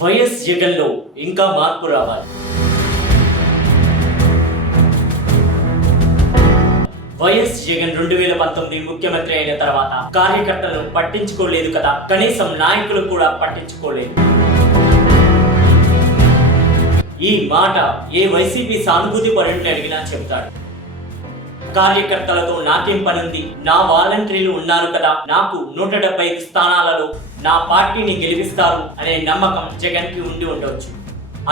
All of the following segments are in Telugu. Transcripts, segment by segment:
వైఎస్ జగన్లో ఇంకా మార్పు రావాలి. వైఎస్ జగన్ రెండు వేల పంతొమ్మిది ముఖ్యమంత్రి అయిన తర్వాత కార్యకర్తలు పట్టించుకోలేదు కదా. కనీసం నాయకులు కూడా పట్టించుకోలేదు. ఈ మాట ఏ వైసీపీ సానుభూతి పరుడిని అడిగినా చెప్తాడు కార్యకర్తలతో నాకేం పనుంది నా వాలంటీర్లు ఉన్నారు కదా నాకు నూట డెబ్బై ఐదు స్థానాలలో నా పార్టీని గెలిపిస్తారు అనే నమ్మకం జగన్కి ఉండి ఉండవచ్చు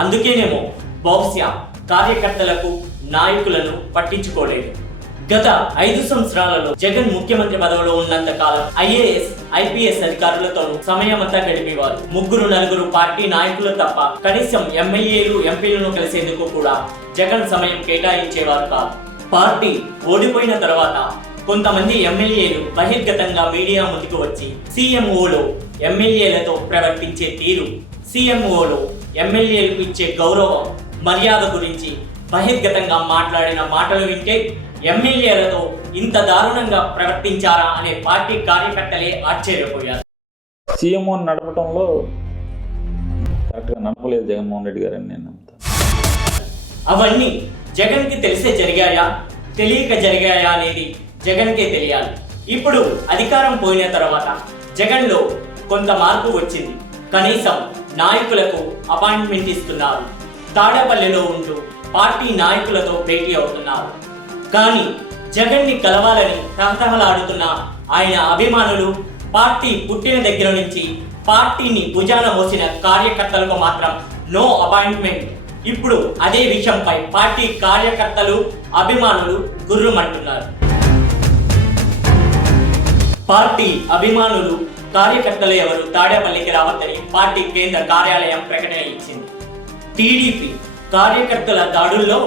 అందుకేనేమో బహుశా కార్యకర్తలకు నాయకులను పట్టించుకోలేదు. గత ఐదు సంవత్సరాలలో జగన్ ముఖ్యమంత్రి పదవిలో ఉన్నంత కాలం ఐఏఎస్ ఐపీఎస్ అధికారులతో సమయమంతా గడిపేవారు. ముగ్గురు నలుగురు పార్టీ నాయకులు తప్ప కనీసం ఎమ్మెల్యేలు ఎంపీలను కలిసేందుకు కూడా జగన్ సమయం కేటాయించేవారు కాదు. పార్టీ ఓడిపోయిన తర్వాత కొంతమంది ఎమ్మెల్యేలు బహిర్గతంగా మీడియా ముందుకు వచ్చి సీఎంఓలో ఎమ్మెల్యేలతో ప్రవర్తించే తీరు. సీఎంఓలో ఎమ్మెల్యేలకు ఇచ్చే గౌరవం మర్యాద గురించి బహిర్గతంగా మాట్లాడిన మాటలు వింటే ఎమ్మెల్యేలతో ఇంత దారుణంగా ప్రవర్తించారా అనే పార్టీ కార్యకర్తలే ఆశ్చర్యపోయారు. సీఎంఓ నడపడంలో కరెక్ట్గా నడపలేదు జగన్మోహన్ రెడ్డి గారని నేను నమ్ముతాను అవన్నీ జగన్కి తెలిసే జరిగాయా? తెలియక జరిగాయా అనేది జగన్కే తెలియాలి. ఇప్పుడు అధికారం పోయిన తర్వాత జగన్లో కొంత మార్పు వచ్చింది. కనీసం నాయకులకు అపాయింట్మెంట్ ఇస్తున్నారు. తాడేపల్లిలో ఉంటూ పార్టీ నాయకులతో భేటీ అవుతున్నారు. కానీ జగన్ని కలవాలని తహతహలాడుతున్న ఆయన అభిమానులు పార్టీ పుట్టిన దగ్గర నుంచి పార్టీని భుజాన మోసిన కార్యకర్తలకు మాత్రం నో అపాయింట్మెంట్ ఇప్పుడు అదే విషయంపై పార్టీ కార్యకర్తలు అభిమానులు గుర్రుమంటున్నారు. పార్టీ అభిమానులు కార్యకర్తలు ఎవరు? తాడేపల్లికి రావద్దని పార్టీ కేంద్ర కార్యాలయం ప్రకటన ఇచ్చింది. టీడీపీ కార్యకర్తల దాడుల్లో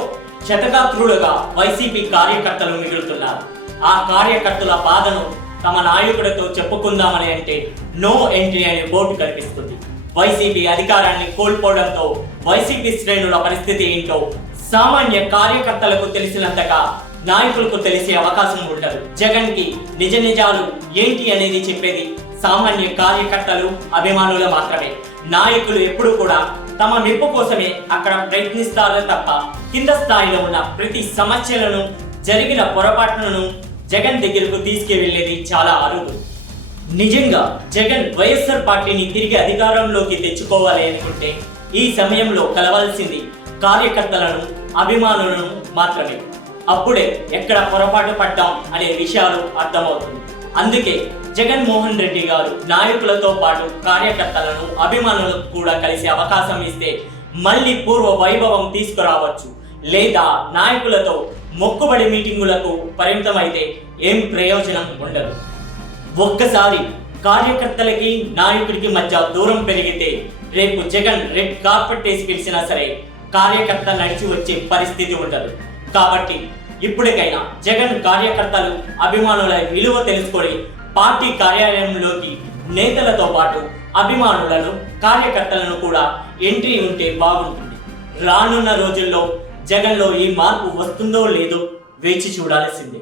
శతగాత్రులుగా వైసీపీ కార్యకర్తలు మిగులుతున్నారు. ఆ కార్యకర్తల బాధను తమ నాయకుడితో చెప్పుకుందామని అంటే నో ఎంట్రీ అనే బోర్డు కనిపిస్తుంది వైసీపీ అధికారాన్ని కోల్పోవడంతో వైసీపీ శ్రేణుల పరిస్థితి ఏంటో సామాన్య కార్యకర్తలకు తెలిసినంతగా నాయకులకు తెలిసే అవకాశం ఉండదు. జగన్కి నిజ నిజాలు ఏంటి అనేది చెప్పేది సామాన్య కార్యకర్తలు అభిమానులు మాత్రమే. నాయకులు ఎప్పుడు కూడా తమ మెప్పు కోసమే అక్కడ ప్రయత్నిస్తారు తప్ప కింద స్థాయిలో ఉన్న ప్రతి సమస్యలను జరిగిన పొరపాట్లను జగన్ దగ్గరకు తీసుకువెళ్ళేది చాలా అరుదు. నిజంగా జగన్ వైఎస్ఆర్ పార్టీని తిరిగి అధికారంలోకి తెచ్చుకోవాలి అనుకుంటే ఈ సమయంలో కలవాల్సింది కార్యకర్తలను అభిమానులను మాత్రమే. అప్పుడే ఎక్కడ పొరపాటు పడ్డాం అనే విషయాలు అర్థమవుతుంది. అందుకే జగన్మోహన్ రెడ్డి గారు నాయకులతో పాటు కార్యకర్తలను అభిమానులకు కూడా కలిసే అవకాశం ఇస్తే మళ్ళీ పూర్వ వైభవం తీసుకురావచ్చు. లేదా నాయకులతో మొక్కుబడి మీటింగులకు పరిమితమైతే ఏం ప్రయోజనం ఉండదు. ఒక్కసారి కార్యకర్తలకి నాయకుడికి మధ్య దూరం పెరిగితే రేపు జగన్ రెడ్ కార్పెట్ వేసి పిలిచినా సరే కార్యకర్త నడిచి వచ్చే పరిస్థితి ఉండదు. కాబట్టి ఇప్పటికైనా జగన్ కార్యకర్తలు అభిమానుల విలువ తెలుసుకొని పార్టీ కార్యాలయంలోకి నేతలతో పాటు అభిమానులను కార్యకర్తలను కూడా ఎంట్రీ ఉంటే బాగుంటుంది. రానున్న రోజుల్లో జగన్లో ఈ మార్పు వస్తుందో లేదో వేచి చూడాల్సిందే.